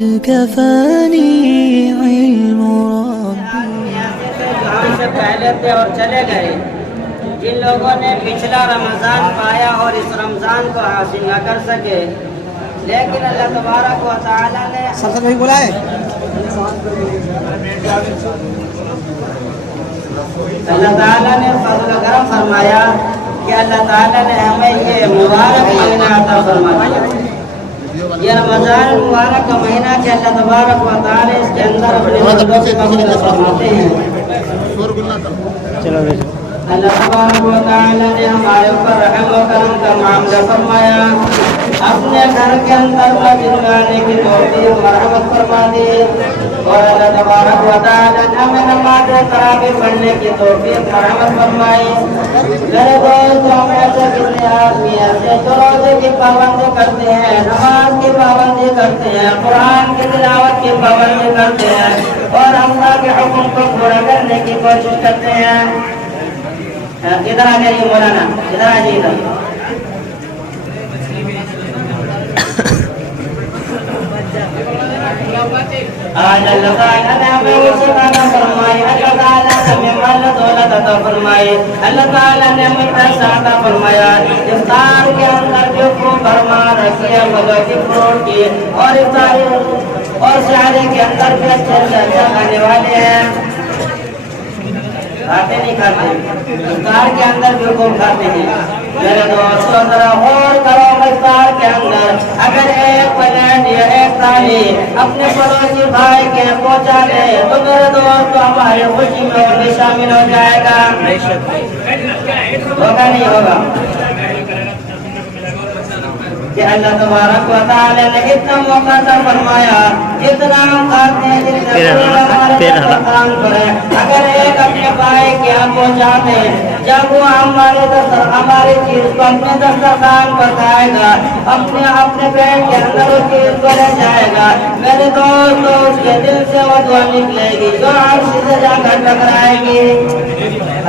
كفاني علم ربي. हमसे पहले थे और चले गए, जिन लोगों ने पिछला रमज़ान पाया और इस रमज़ान को हासिल न कर सके, लेकिन अल्लाह तबारक व तआला ने सरसद भाई बोला है अल्लाह ताला ने फज़ल करम फरमाया कि अल्लाह ताला ने हमें ये मुबारक महीना अता फरमा दिया। ये रमज़ान मुबारक का महीना कि अल्लाह तबारक व तआला इसके अंदर अपने बंदों की मग़फ़िरत फरमाते हैं। अल्लाह तबारक व तआला ने हमारे ऊपर रहम व करम का मामला फरमाया, अपने घर के अंदर मस्जिद बनाने की तौफीक मरहमत फरमा दी और अल्लाह तबारक व तआला ने हमें नमाज़ तरावीह पढ़ने की तौफीक मरहमत फरमाई। मेरे दोस्त, हम ऐसे कितने आदमी ऐसे जो रोज़े की पाबंदी करते हैं, नमाज की पाबंदी करते हैं, कुरान की तिलावत की पाबंदी करते हैं और अल्लाह के हुक्म को पूरा करने की कोशिश करते हैं। इधर आ जाइए मौलाना, इधर आ जाइए इधर। आज अल्लाह ताला ने हमें उसे दान फरमाई, अल्लाह ताला ने हमें माल दौलत अता फरमाई, अल्लाह ताला ने हमें पैसा अता फरमाया। इफ्तार के अंदर जो खूब भरमार रखी है मगर की फ्रूट की और इफ्तारी और शहरी के अंदर भी अच्छे से अच्छा खाने वाले हैं, खाते नहीं खाते, इफ्तार के अंदर भी खूब खाते हैं। मेरे दोस्तों, जरा गौर करो, इफ्तार के अंदर अगर एक प्लेट या एक थाली अपने पड़ोसी भाई के पहुंचा दे तो मेरे दोस्तों हमारी खुशी में वो भी शामिल हो जाएगा। होगा नहीं होगा कि अल्लाह तबारक व तआला ने इतना मौका फरमाया, इतना खाते हैं जितने काम करें। अगर एक अपने भाई के यहाँ पहुँचा दे, जब वो हमारी चीज को अपने दस्तरखान पर खाएगा, अपने अपने पेट के अंदर उस चीज को ले जाएगा, मेरे दोस्तों उसके दिल से वो दुआ निकलेगी जो अर्श से जाकर टकराएगी।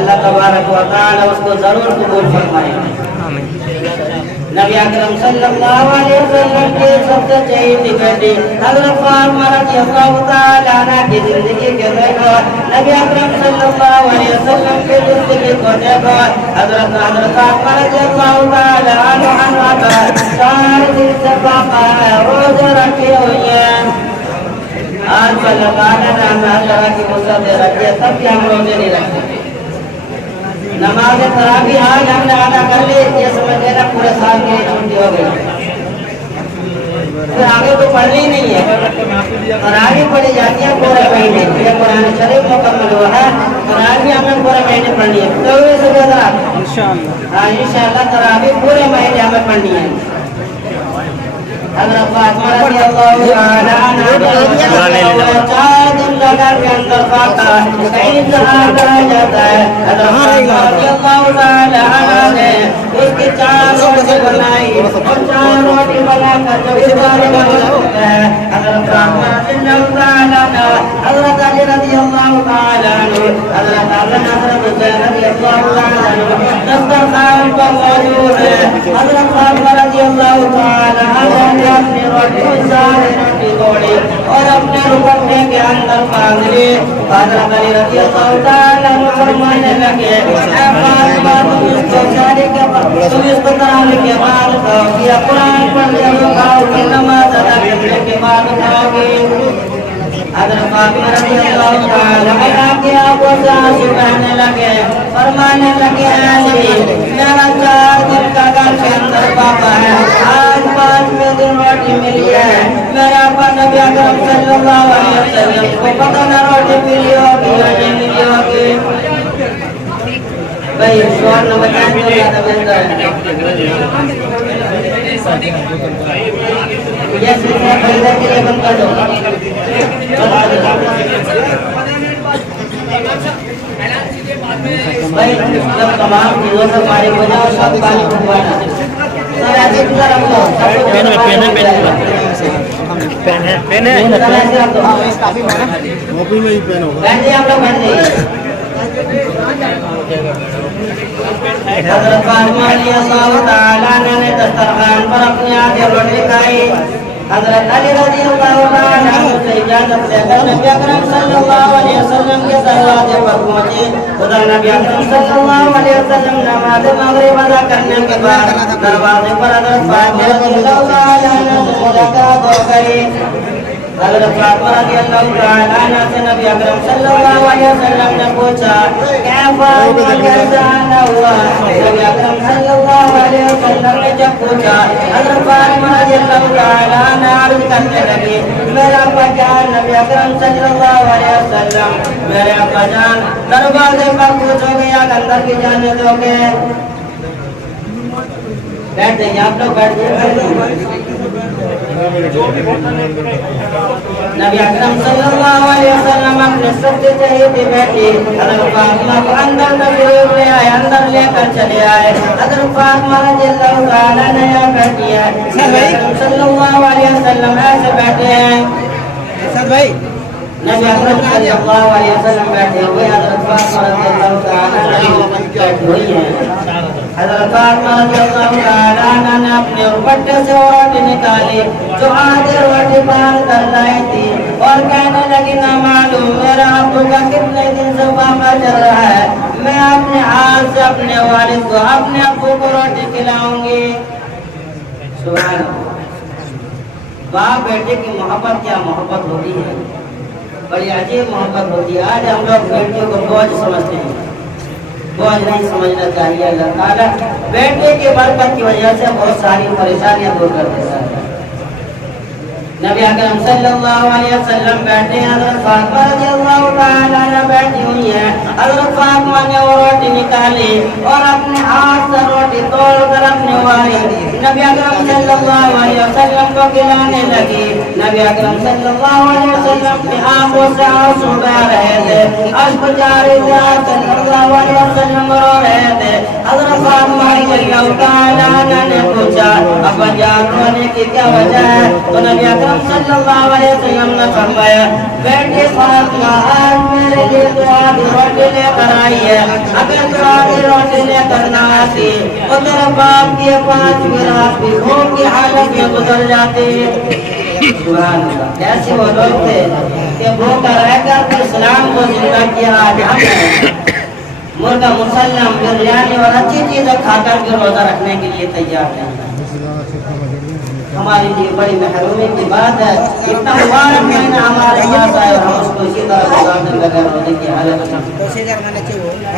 अल्लाह तबारक व तआला उसको जरूर कबूल फरमाएगा। नबी अकरम सल्लल्लाहु अलैहि वसल्लम के सबसे चहेती बेटी हज़रत फातिमा रज़ियल्लाहु तआला अन्हा की जिंदगी के देखो, नबी अकरम सल्लल्लाहु अलैहि वसल्लम की जिंदगी को देखो। हज़रत फातिमा रज़ियल्लाहु तआला अन्हा का 4 दिन से पापा रोजे रखी हुई है। आज अल्लाह ताला ने हमें हर तरह की फुर्सत दे रखी है, तब भी हम रोजे नहीं रखते। नमाज तरावीह आज हमने अदा कर ली, ये समझ लेना पूरे साल की छुट्टी हो गई, फिर आगे तो पढ़नी नहीं है। तरावीह पढ़ी जाती है पूरे महीने, ये कुरान शरीफ मुकम्मल हुआ है, तरावीह हमें पूरे महीने पढ़नी है। तो से ज़्यादा इंशाअल्लाह तरावीह पूरे महीने हमें पढ़नी है। हज़रत फातिमा रज़ियल्लाहु तआला अन्हा 4 दिन लगा के अंदर फाका कहीं जहाँ कहा जाता है। हज़रत फातिमा रज़ियल्लाहु तआला अन्हा ने उसकी 4 रोटी बनाई और 4 रोटी बनाकर जब इफ्तार करते हैं, हज़रत फातिमा रज़ियल्लाहु तआला अन्हा, हज़रत अली रज़ियल्लाहु तआला अन्हु, हज़रत हुसैन रज़ियल्लाहु तआला अन्हु दस्तरखान पर मौजूद है। हज़रत फातिमा रज़ियल्लाहु तआला अन्हा अपनी रोटी सारी रोटी तोड़ी और अपने रुपये के अंदर बांध ली। हज़रत अली रज़ियल्लाहु तआला अन्हु फरमाने लगे, तुम इसको तरावीह के बाद खाओगी या कुरान पढ़ने को खाओगी, नमाज अदा करने के बाद खाओगी। हज़रत फातिमा रज़ियल्लाहु तआला अन्हा की आंखों से आंसू बहने लगे, फरमाने लगे, अली मेरा 4 दिन का घर के अंदर पापा है, आज 5वें दिन रोटी मिली है। मेरा अपना नबी अकरम सल्लल्लाहु अलैहि वसल्लम को पता न रोटी मिली होगी या नहीं मिली होगी। भाई शोर न मचाएं तो ज़्यादा बेहतर है। ये सिर्फ खरीदने के लिए बंद कर दो। भाई जब तमाम चीज़ों से फारिग हो जाओ सब पानी खुलवाना। सर ऐसे किधर रख दो, पेन है काफी बड़ा कॉपी में ही पेन होगा। बैठ जाइए आप लोग, बैठ जाइए। हज़रत फातिमा रज़ियल्लाहु तआला अन्हा ने दस्तरखान पर अपनी आधी रोटी खाई। हज़रत अली रज़ियल्लाहु तआला इजाजत लेकर नबी अकरम सल्लल्लाहु अलैहि वसल्लम के दरवाजे पर पहुंचे। उधर नबी अकरम सल्लल्लाहु अलैहि वसल्लम नमाज मगरिब अदा करने के बाद दरवाजे पर हज़रत फातिमा रज़ियल्लाहु ताला अन्हा से मुलाकात हो गई। हज़रत फातिमा रज़ियल्लाहु ताला अन्हा से नबी अकरम सल्लल्लाहु अलैहि वसल्लम ने पूछा, कैसा हुआ? नबी अकरम सल्लल्लाहु अलैहि वसल्लम ने जब पूछा, हज़रत फातिमा रज़ियल्लाहु ताला अन्हा अर्ज़ करने लगी, मेरा अब्बा जान नबी अकरम सल्लल्लाहु अलैहि वसल्लम, मेरे अब्बा जान दरवाजे पर पूछोगे या अंदर की जाने दोगे? बैठ जाइए आप लोग, बैठ जाइए। नबी अकरम सल्लल्लाहु अलैहि वसल्लम अपने सच्चे चहेते बैठे। हज़रत फातिमा को अंदर तशरीफ ले आए, अंदर लेकर चले आए। हज़रत फातिमा रज़ियल्लाहु ताला अन्हा बैठी है। नबी अकरम सल्लल्लाहु अलैहि वसल्लम ऐसे बैठे हैं। नबी अकरम सल्लल्लाहु अलैहि वसल्लम बैठे हुए, हज़रत फातिमा रज़ियल्लाहु ताला अन्हा बैठी हुई हैं। हज़रत फातिमा रज़ियल्लाहु ताला अन्हा ने अपने दुपट्टे से रोटी निकाली जो आधे रोटी बाहर कर लाई थी और कहने लगी, ना मालूम मेरा अब्बू का कितने दिन से बाबा चल रहा है, मैं अपने हाथ से अपने वालिद को अपने अब्बू को रोटी खिलाऊंगी। सुभान अल्लाह। बाप बेटे की मोहब्बत क्या मोहब्बत होती है, बड़ी अजीब मोहब्बत होती है। आज हम लोग बेटियों को बोझ समझते हैं, बोझ नहीं समझना चाहिए। अल्लाह ताला बेटे की बरकत की वजह से बहुत सारी परेशानियां दूर कर देता है। नबी अकरम सल्लल्लाहु अलैहि वसल्लम बैठे हैं, हज़रत फातिमा रज़ियल्लाहु ताला अन्हा बैठी हुई है। हज़रत फातिमा ने वो रोटी निकाली और अपने हाथ से रोटी तोड़कर अपने वालिद नबी अकरम सल्लल्लाहु अलैहि वसल्लम को खिलाने लगी। नबी अकरम सल्लल्लाहु अलैहि वसल्लम की आंखों से आंसू बह रहे थे, अश्क जारी थे, सल्लल्लाहु अलैहि वसल्लम रो रहे थे। हज़रत फातिमा रज़ियल्लाहु ताला अन्हा ने पूछा, अब्बा जान रोने की क्या वजह है? तो नबी अकरम सल्लल्लाहु अलैहि वसल्लम ने फरमाया, बेटे फातिमा आज मेरे लिए दुआ की रोटी लेकर आई है, अगर दुआ की रोटी लेकर ना आती तो तेरे बाप की 5 गिलास भी भूख की हालत में गुजर जाते। सुभान अल्लाह। कैसे वो लोग थे कि भूखा रहकर इस्लाम को जिंदा किया। आज हम मुर्गा मुसल्लम बिरयानी और अच्छी चीजें खाकर के रोजा रखने के लिए तैयार नहीं। हमारे लिए बड़ी महरूमी की बात है। इतना मुबारक महीना हमारे पास आए और हम उसको इसी तरह गुजारने लगे रोने की हालत में।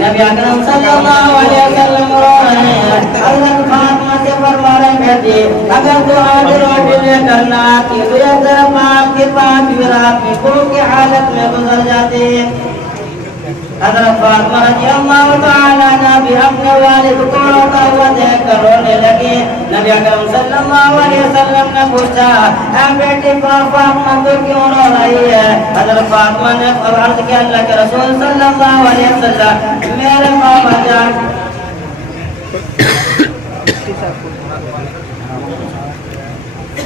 नबी अकरम सल्लल्लाहु अलैहि वसल्लम रो रहे हैं। हज़रत फातिमा से फरमा रहे बेटी, अगर तू आज रोटी लेकर ना आती तो ये तेरे बाप की 5 रात में भूख की हालत में गुजर जाती। हज़रत फातिमा रज़ियल्लाहु ताला अन्हा भी अपने वालिद को रोता हुआ देखकर रोने लगी। नबी अकरम सल्लल्लाहु अलैहि वसल्लम ने पूछा, ऐ बेटी फातिमा तू क्यों रो रही है? हज़रत फातिमा ने अर्ज़ किया, अल्लाह के रसूल सल्लल्लाहु अलैहि वसल्लम, मेरे बाबा जान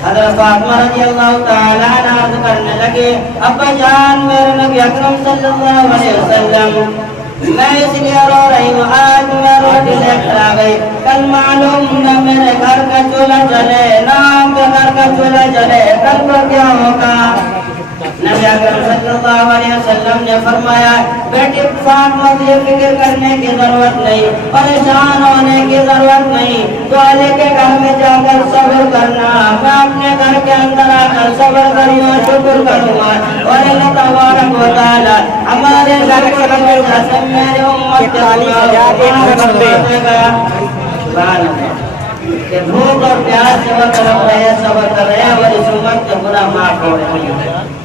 हज़रत फातिमा रज़ियल्लाहु ताला अन्हा अर्ज़ करने लगे, अब्बा जान मेरे नबी अकरम सल्लल्लाहु अलैहि वसल्लम, मैं इसलिए रो रही हूँ, आज मैं रोटी लेकर आ गई, कल मालूम न मेरे घर का चूल्हा जले ना आपके घर का चूल्हा जले, कल को क्या होगा? नबी अकरम सल्लल्लाहु अलैहि वसल्लम ने फरमाया, बेटी फातिमा ये फिक्र करने की जरूरत नहीं, परेशान होने की जरूरत नहीं, तो अली के घर में जाकर सब्र करना, मैं अपने घर के अंदर आकर सब्र करूँगा, शुक्र करूँगा और अल्लाह तबारक व तआला हमारे घर के अंदर जैसे मेरे उम्मत के कि भूख और प्यास से वो तरफ रहे, सब्र कर रहे हैं और इस उम्मत के गुनाह माफ हो रहे हैं।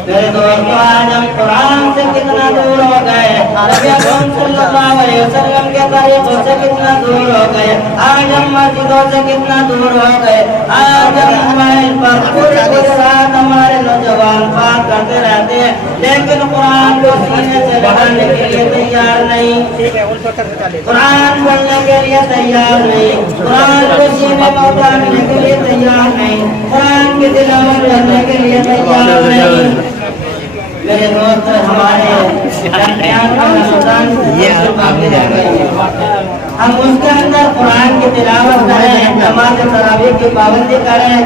मेरे दोस्तों, आज हम कुरान से कितना दूर हो गए, नबी अकरम सल्लल्लाहु अलैहि वसल्लम के तरीक़ों से कितना दूर हो गए, आज हम मस्जिदों से कितना दूर हो गए, आज हम मोबाइल पर पूरी रात हमारे नौजवान बात करते रहते हैं, लेकिन कुरान को सीने से लगाने के लिए तैयार नहीं, कुरान पढ़ने के लिए तैयार नहीं, कुरान को सीने में उतारने के लिए तैयार नहीं, कुरान की तिलावत करने के लिए तैयार नहीं। मेरे दोस्त, हमारे दरमियान का रमजान से बाकी रह गई है। हम उसके अंदर कुरान की तिलावत करें, नमाज तरावीह की पाबंदी करें,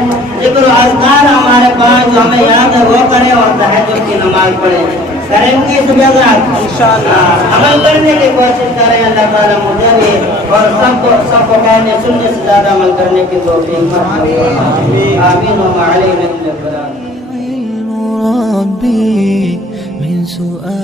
जिक्र अज़कार हमारे पास जो हमें याद है वो करें और तहज्जुद की नमाज पढ़ें। करेंगे इस वक्त इंशाअल्लाह अमल करने की कोशिश करें। अल्लाह ताला मुझे भी और सबको कहने सुनने से ज़्यादा अमल करने की तौफीक फरमाए। आमीन व माअलैहि मिन علم ربي من سؤال